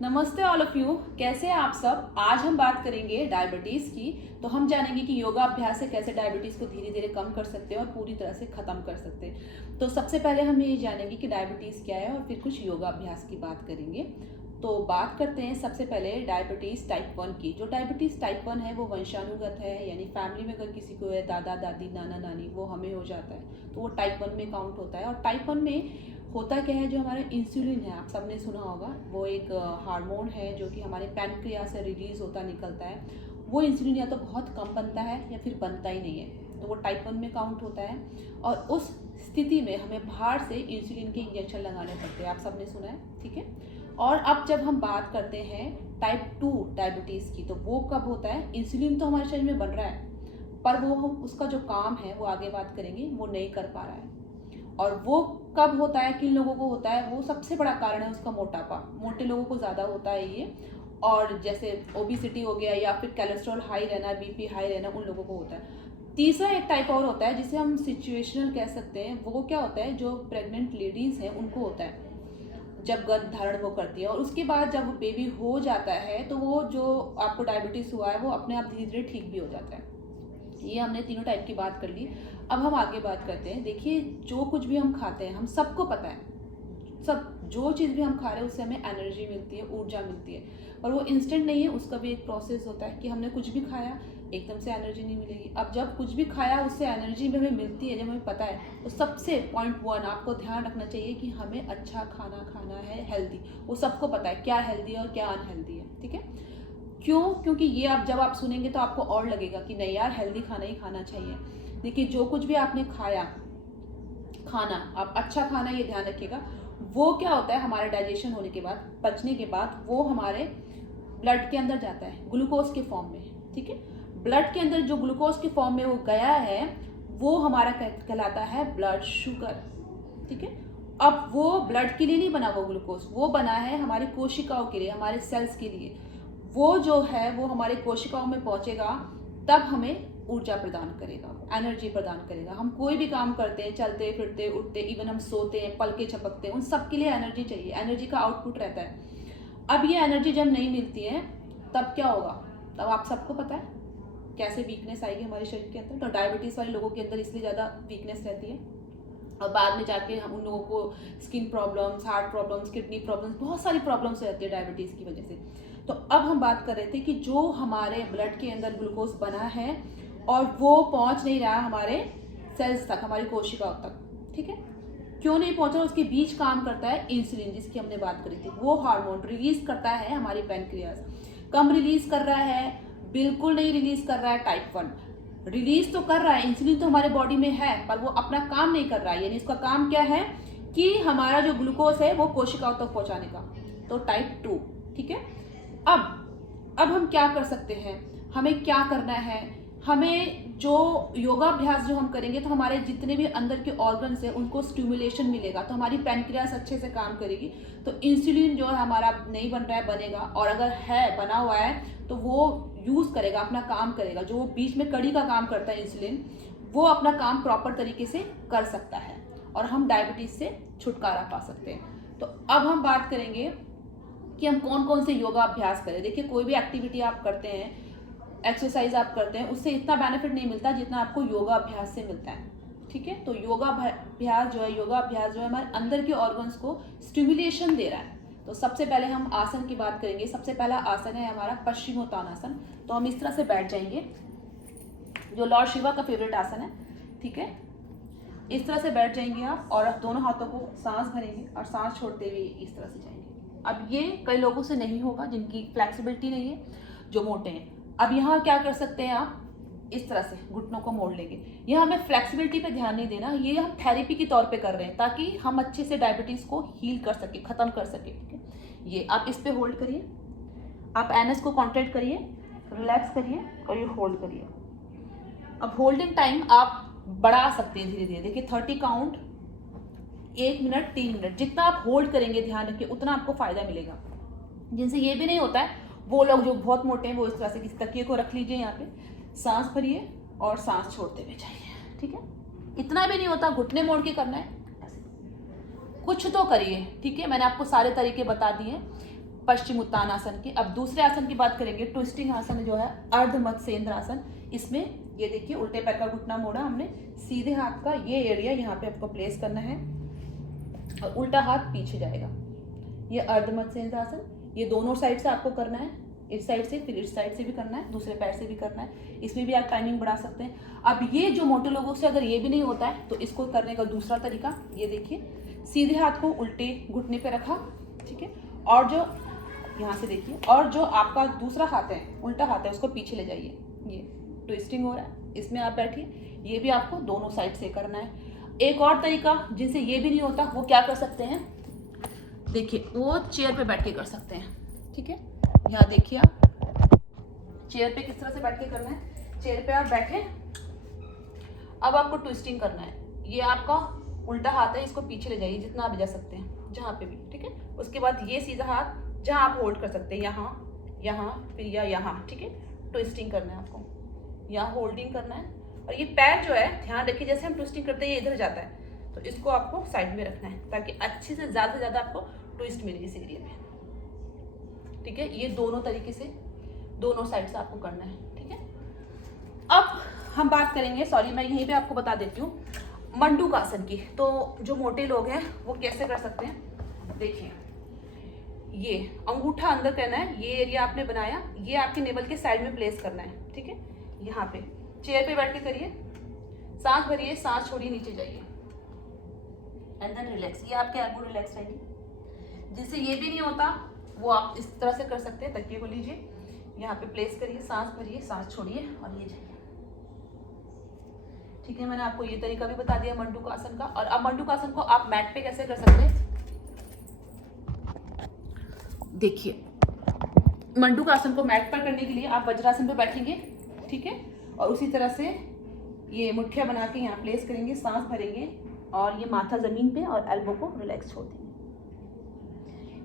नमस्ते all of you, कैसे हैं आप सब। आज हम बात करेंगे डायबिटीज़ की। तो हम जानेंगे कि योगा अभ्यास से कैसे डायबिटीज़ को धीरे धीरे कम कर सकते हैं और पूरी तरह से ख़त्म कर सकते हैं। तो सबसे पहले हम ये जानेंगे कि डायबिटीज़ क्या है और फिर कुछ योगा अभ्यास की बात करेंगे। तो बात करते हैं सबसे पहले डायबिटीज़ टाइप 1 की। जो डायबिटीज़ टाइप 1 है वो वंशानुगत है, यानी फैमिली में अगर किसी को है, दादा दादी नाना नानी, वो हमें हो जाता है तो वो टाइप 1 में काउंट होता है। और टाइप 1 में होता क्या है, जो हमारा इंसुलिन है, आप सबने सुना होगा, वो एक हार्मोन है जो कि हमारे पैनक्रियास से रिलीज होता निकलता है। वो इंसुलिन या तो बहुत कम बनता है या फिर बनता ही नहीं है, तो वो टाइप 1 में काउंट होता है। और उस स्थिति में हमें बाहर से इंसुलिन के इंजेक्शन लगाने पड़ते हैं, आप सबने सुना है, ठीक है। और अब जब हम बात करते हैं टाइप 2 डायबिटीज़ की, तो वो कब होता है, इंसुलिन तो हमारे शरीर में बन रहा है पर वो उसका जो काम है, वो आगे बात करेंगे, वो नहीं कर पा रहा है। और वो कब होता है, किन लोगों को होता है, वो सबसे बड़ा कारण है उसका मोटापा। मोटे लोगों को ज़्यादा होता है ये, और जैसे ओबिसिटी हो गया या फिर कोलेस्ट्रॉल हाई रहना, बीपी हाई रहना, उन लोगों को होता है। तीसरा एक टाइप और होता है जिसे हम सिचुएशनल कह सकते हैं। वो क्या होता है, जो प्रेग्नेंट लेडीज़ हैं उनको होता है, जब गर्भ धारण वो करती है और उसके बाद जब बेबी हो जाता है तो वो जो आपको डायबिटीज़ हुआ है वो अपने आप धीरे धीरे ठीक भी हो जाता है। ये हमने तीनों टाइप की बात कर ली। अब हम आगे बात करते हैं। देखिए, जो कुछ भी हम खाते हैं, हम सबको पता है, सब जो चीज़ भी हम खा रहे हैं उससे हमें एनर्जी मिलती है, ऊर्जा मिलती है। और वो इंस्टेंट नहीं है, उसका भी एक प्रोसेस होता है कि हमने कुछ भी खाया एकदम से एनर्जी नहीं मिलेगी। अब जब कुछ भी खाया उससे एनर्जी भी हमें मिलती है, जब हमें पता है, तो सबसे पॉइंट 1 आपको ध्यान रखना चाहिए कि हमें अच्छा खाना खाना है, हेल्दी। वो सबको पता है क्या हेल्दी है और क्या अनहेल्दी है, ठीक है। क्यों? क्योंकि ये आप जब आप सुनेंगे तो आपको और लगेगा कि नहीं यार, हेल्दी खाना ही खाना चाहिए। देखिए, जो कुछ भी आपने खाया, खाना आप अच्छा खाना, ये ध्यान रखिएगा। वो क्या होता है, हमारे डाइजेशन होने के बाद, पचने के बाद, वो हमारे ब्लड के अंदर जाता है ग्लूकोज के फॉर्म में, ठीक है। ब्लड के अंदर जो ग्लूकोज के फॉर्म में वो गया है, वो हमारा कहलाता है ब्लड शुगर, ठीक है। अब वो ब्लड के लिए नहीं बना, वो ग्लूकोज वो बना है हमारी कोशिकाओं के लिए, हमारे सेल्स के लिए। वो जो है वो हमारे कोशिकाओं में पहुंचेगा, तब हमें ऊर्जा प्रदान करेगा, एनर्जी प्रदान करेगा। हम कोई भी काम करते हैं, चलते फिरते उठते, इवन हम सोते हैं, पलके झपकते हैं, उन सब के लिए एनर्जी चाहिए, एनर्जी का आउटपुट रहता है। अब ये एनर्जी जब नहीं मिलती है तब क्या होगा, तब आप सबको पता है कैसे वीकनेस आएगी हमारे शरीर के अंदर। तो डायबिटीज़ वाले लोगों के अंदर इसलिए ज़्यादा वीकनेस रहती है, और बाद में जाके हम उन लोगों को skin problems, heart problems, kidney problems, बहुत सारी प्रॉब्लम्स रहती है डायबिटीज़ की वजह से। तो अब हम बात कर रहे थे कि जो हमारे ब्लड के अंदर ग्लूकोज बना है और वो पहुंच नहीं रहा हमारे सेल्स तक, हमारी कोशिकाओं तक, ठीक है। क्यों नहीं पहुंचा, उसके बीच काम करता है इंसुलिन, जिसकी हमने बात करी थी। वो हार्मोन रिलीज करता है हमारी पैनक्रियाज। कम रिलीज कर रहा है, बिल्कुल नहीं रिलीज कर रहा है टाइप 1। रिलीज तो कर रहा है, इंसुलिन तो हमारे बॉडी में है, पर वो अपना काम नहीं कर रहा है। यानी इसका काम क्या है कि हमारा जो ग्लूकोज है वो कोशिकाओं तक पहुंचाने का। तो टाइप 2, ठीक है। अब हम क्या कर सकते हैं, हमें क्या करना है, हमें जो योगाभ्यास जो हम करेंगे तो हमारे जितने भी अंदर के ऑर्गन्स हैं उनको स्टिमुलेशन मिलेगा, तो हमारी पैनक्रियास अच्छे से काम करेगी। तो इंसुलिन जो है हमारा नहीं बन रहा है, बनेगा, और अगर है बना हुआ है तो वो यूज़ करेगा, अपना काम करेगा। जो वो बीच में कड़ी का काम करता है इंसुलिन, वो अपना काम प्रॉपर तरीके से कर सकता है और हम डायबिटीज़ से छुटकारा पा सकते हैं। तो अब हम बात करेंगे कि हम कौन कौन से योगा अभ्यास करें। देखिए, कोई भी एक्टिविटी आप करते हैं, एक्सरसाइज आप करते हैं, उससे इतना बेनिफिट नहीं मिलता जितना आपको योगा अभ्यास से मिलता है, ठीक है। तो योगा अभ्यास जो है हमारे अंदर के ऑर्गन्स को स्टिमुलेशन दे रहा है। तो सबसे पहले हम आसन की बात करेंगे। सबसे पहला आसन है हमारा पश्चिमोत्तानासन। तो हम इस तरह से बैठ जाएंगे, जो लॉर्ड शिवा का फेवरेट आसन है, ठीक है। इस तरह से बैठ जाएंगे आप, और दोनों हाथों को सांस भरेंगे और सांस छोड़ते हुए इस तरह से जाएंगे। अब ये कई लोगों से नहीं होगा जिनकी फ्लेक्सिबिलिटी नहीं है, जो मोटे हैं। अब यहाँ क्या कर सकते हैं आप, इस तरह से घुटनों को मोड़ लेंगे। यहाँ हमें फ्लेक्सिबिलिटी पे ध्यान नहीं देना, ये हम थेरेपी के तौर पे कर रहे हैं ताकि हम अच्छे से डायबिटीज़ को हील कर सके, ख़त्म कर सके, ठीक है। ये आप इस पे होल्ड करिए, आप एनएस को कॉन्ट्रैक्ट करिए, रिलैक्स करिए और ये होल्ड करिए। अब होल्डिंग टाइम आप बढ़ा सकते हैं धीरे धीरे। देखिए, 30 काउंट, 1 मिनट, 3 मिनट, जितना आप होल्ड करेंगे, ध्यान रखिए, उतना आपको फायदा मिलेगा। जिनसे ये भी नहीं होता है, वो लोग जो बहुत मोटे हैं, वो इस तरह से किसी तकिए को रख लीजिए, यहाँ पे सांस भरिए और सांस छोड़ते हुए जाइए, ठीक है। इतना भी नहीं होता, घुटने मोड़ के करना है, कुछ तो करिए, ठीक है। मैंने आपको सारे तरीके बता दिए। पश्चिम उत्तानासन की। अब दूसरे आसन की बात करेंगे, ट्विस्टिंग आसन जो है अर्ध मत्स्येंद्र आसन। इसमें ये देखिए उल्टे पैर का घुटना मोड़ा हमने, सीधे हाथ का ये एरिया यहाँ पे आपको प्लेस करना है और उल्टा हाथ पीछे जाएगा। ये अर्ध मत्स्येंद्र आसन, ये दोनों साइड से आपको करना है, इस साइड से फिर इस साइड से भी करना है, दूसरे पैर से भी करना है। इसमें भी आप टाइमिंग बढ़ा सकते हैं। अब ये जो मोटे लोगों से अगर ये भी नहीं होता है तो इसको करने का दूसरा तरीका, ये देखिए सीधे हाथ को उल्टे घुटने पे रखा, ठीक है, और जो यहाँ से देखिए, और जो आपका दूसरा हाथ है उल्टा हाथ है उसको पीछे ले जाइए। ये ट्विस्टिंग हो रहा है, इसमें आप बैठिए। ये भी आपको दोनों साइड से करना है। एक और तरीका जिनसे ये भी नहीं होता वो क्या कर सकते हैं, देखिए वो चेयर पे बैठ के कर सकते हैं, ठीक है। यहाँ देखिए आप चेयर पे किस तरह से बैठ के करना है। चेयर पे आप बैठे, अब आपको ट्विस्टिंग करना है। ये आपका उल्टा हाथ है, इसको पीछे ले जाइए जितना आप जा सकते हैं, जहाँ पे भी, ठीक है। उसके बाद ये सीधा हाथ जहाँ आप होल्ड कर सकते हैं, यहाँ यहाँ फिर या यहाँ, ठीक है। ट्विस्टिंग करना है आपको, यहाँ होल्डिंग करना है। और ये पैर जो है ध्यान रखिए, जैसे हम ट्विस्टिंग करते हैं ये इधर जाता है तो इसको आपको साइड में रखना है ताकि अच्छे से ज़्यादा आपको ट्विस्ट मिले इस एरिया में, ठीक है। ये दोनों तरीके से दोनों साइड से आपको करना है, ठीक है। अब हम बात करेंगे, सॉरी मैं यहीं पे आपको बता देती हूँ, मंडूकासन की। तो जो मोटे लोग हैं वो कैसे कर सकते हैं, देखिए ये अंगूठा अंदर करना है, ये एरिया आपने बनाया, ये आपके नेवल के साइड में प्लेस करना है, ठीक है। यहाँ पे चेयर पे बैठ के करिए, सांस भरिए, सांस छोड़िए, नीचे जाइए एंड देन रिलैक्स। ये आपके एल्बो रिलैक्स रहेगी। जिससे ये भी नहीं होता वो आप इस तरह से कर सकते हैं, तकिए को लीजिए, यहाँ पे प्लेस करिए, सांस भरिए, सांस छोड़िए और ये जाइए, ठीक है। मैंने आपको ये तरीका भी बता दिया मंडूकासन का। और अब मंडूकासन को आप मैट पे कैसे कर सकते हैं, देखिए मंडूकासन को मैट पर करने के लिए आप वज्रासन पे बैठेंगे, ठीक है, और उसी तरह से ये मुठ्ठियाँ बना के यहाँ प्लेस करेंगे, सांस भरेंगे और ये माथा जमीन पे और एल्बो को रिलैक्स छोड़ देंगे।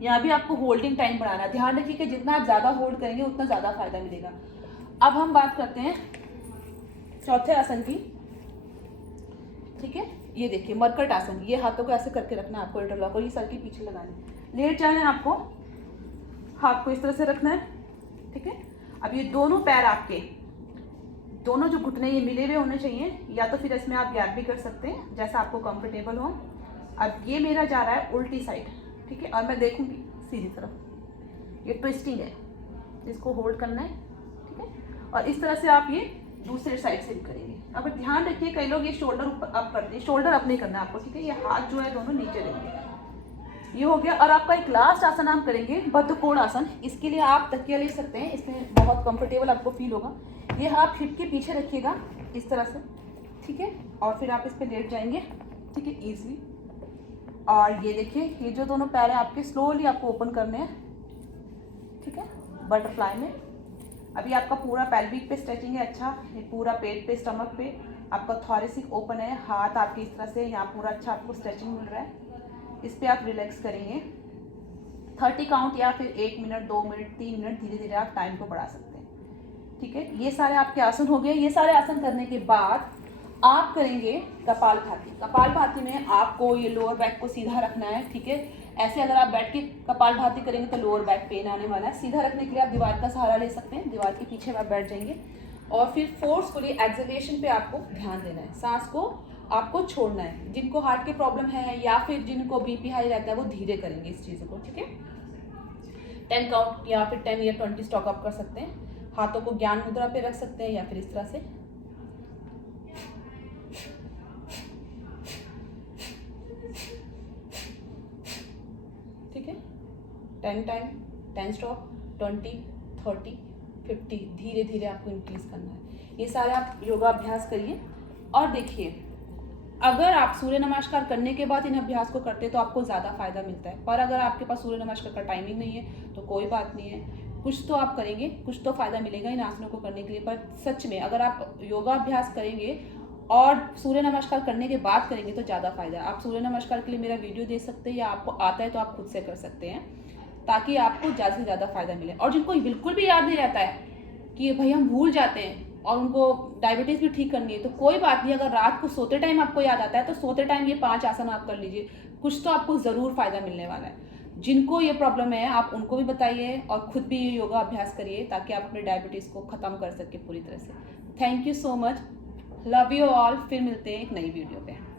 यहाँ भी आपको होल्डिंग टाइम बढ़ाना है। ध्यान रखिए कि जितना आप ज़्यादा होल्ड करेंगे उतना ज़्यादा फायदा मिलेगा। अब हम बात करते हैं चौथे आसन की, ठीक है। ये देखिए मरकट आसन, ये हाथों को ऐसे करके रखना है आपको, इंटरलॉक, और ये सर के पीछे लगाना है। लेट जाना है आपको, हाथ को इस तरह से रखना है, ठीक है। अब ये दोनों पैर आपके, दोनों जो घुटने ये मिले हुए होने चाहिए, या तो फिर इसमें आप गैप भी कर सकते हैं जैसा आपको कंफर्टेबल हो। अब ये मेरा जा रहा है उल्टी साइड, ठीक है, और मैं देखूंगी सीधी तरफ। ये ट्विस्टिंग है, इसको होल्ड करना है, ठीक है। और इस तरह से आप ये दूसरे साइड से भी करेंगे। अब ध्यान रखिए कई लोग ये शोल्डर अप करते हैं, शोल्डर अप नहीं करना है आपको, ठीक है। ये हाथ जो है दोनों नीचे रहेंगे, ये हो गया। और आपका एक लास्ट आसन हम करेंगे बद्धकोण आसन। इसके लिए आप तकिया ले सकते हैं, इसमें बहुत कंफर्टेबल आपको फील होगा। ये आप हिप के पीछे रखिएगा इस तरह से, ठीक है, और फिर आप इस पर लेट जाएंगे, ठीक है, ईजिली। और ये देखिए ये जो दोनों पैर हैं आपके स्लोली आपको ओपन करने हैं, ठीक है, बटरफ्लाई में। अभी आपका पूरा पेल्विक पे स्ट्रेचिंग है, अच्छा, ये पूरा पेट पे, स्टमक पे आपका थॉरेसिक ओपन है, हाथ आपके इस तरह से यहाँ पूरा अच्छा आपको स्ट्रेचिंग मिल रहा है। इस पर आप रिलैक्स करेंगे 30 काउंट या फिर 1 मिनट, 2 मिनट, 3 मिनट, धीरे धीरे आप टाइम को बढ़ा सकते हैं, ठीक है। ये सारे आपके आसन हो गए। ये सारे आसन करने के बाद आप करेंगे कपालभाति। कपालभाति में आपको ये लोअर बैक को सीधा रखना है, ठीक है। ऐसे अगर आप बैठ के कपालभाति करेंगे तो लोअर बैक पेन आने वाला है। सीधा रखने के लिए आप दीवार का सहारा ले सकते हैं, दीवार के पीछे आप बैठ जाएंगे और फिर फोर्सफुली एक्सहेलेशन पे आपको ध्यान देना है, सांस को आपको छोड़ना है। जिनको हार्ट की प्रॉब्लम है या फिर जिनको बीपी हाई रहता है वो धीरे करेंगे इस चीज़ को, ठीक है। 10 काउंट या फिर 10 या 20 स्टॉक अप कर सकते हैं। हाथों को ज्ञान मुद्रा पे रख सकते हैं या फिर इस तरह से, ठीक है। 10 टाइम, 10 स्टॉक, 20, 30, 50, धीरे धीरे आपको इंक्रीज करना है। ये सारे आप योगाभ्यास करिए। और देखिए अगर आप सूर्य नमस्कार करने के बाद इन अभ्यास को करते हैं तो आपको ज़्यादा फायदा मिलता है। पर अगर आपके पास सूर्य नमस्कार का टाइमिंग नहीं है तो कोई बात नहीं है, कुछ तो आप करेंगे, कुछ तो फायदा मिलेगा इन आसनों को करने के लिए। पर सच में अगर आप योगाभ्यास करेंगे और सूर्य नमस्कार करने के बाद करेंगे तो ज़्यादा फायदा है। आप सूर्य नमस्कार के लिए मेरा वीडियो देख सकते हैं या आपको आता है तो आप खुद से कर सकते हैं ताकि आपको ज़्यादा से ज़्यादा फायदा मिले। और जिनको बिल्कुल भी याद नहीं रहता है कि भाई हम भूल जाते हैं और उनको डायबिटीज़ भी ठीक करनी है तो कोई बात नहीं, अगर रात को सोते टाइम आपको याद आता है तो सोते टाइम ये 5 आसन आप कर लीजिए, कुछ तो आपको ज़रूर फायदा मिलने वाला है। जिनको ये प्रॉब्लम है आप उनको भी बताइए और खुद भी ये योगा अभ्यास करिए ताकि आप अपने डायबिटीज़ को ख़त्म कर सके पूरी तरह से। Thank you so much, love you all. फिर मिलते हैं एक नई वीडियो पे।